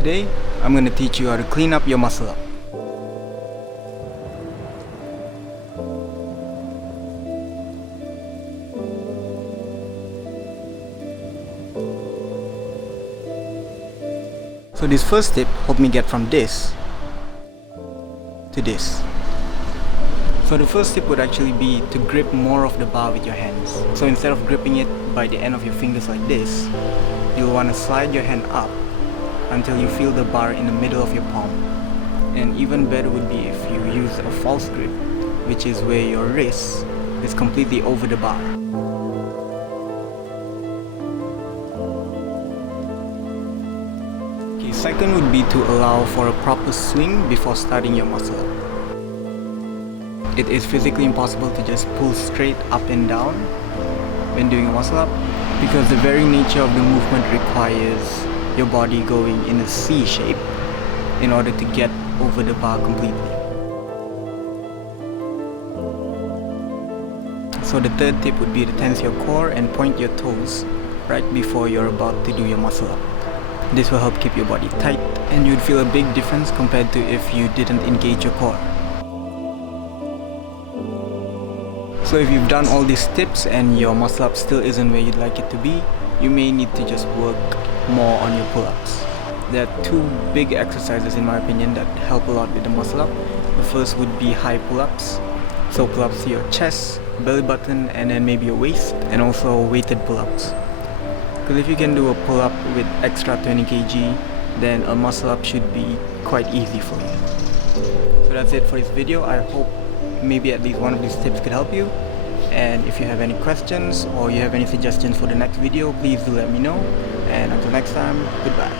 Today, I'm going to teach you how to clean up your muscle up. So this first tip helped me get from this to this. So the first tip would actually be to grip more of the bar with your hands. So instead of gripping it by the end of your fingers like this, you'll want to slide your hand up until you feel the bar in the middle of your palm. And even better would be if you use a false grip, which is where your wrist is completely over the bar. Okay, second would be to allow for a proper swing before starting your muscle up. It is physically impossible to just pull straight up and down when doing a muscle up, because the very nature of the movement requires your body going in a C shape in order to get over the bar completely. So the third tip would be to tense your core and point your toes right before you're about to do your muscle up. This will help keep your body tight, and you'd feel a big difference compared to if you didn't engage your core. So if you've done all these tips and your muscle up still isn't where you'd like it to be, you may need to just work more on your pull-ups. There are two big exercises in my opinion that help a lot with the muscle up. The first would be high pull-ups. So pull-ups to your chest, belly button, and then maybe your waist, and also weighted pull-ups. Because if you can do a pull-up with extra 20 kg, then a muscle up should be quite easy for you. So that's it for this video. I hope maybe at least one of these tips could help you. And if you have any questions or you have any suggestions for the next video, please do let me know. And until next time, goodbye.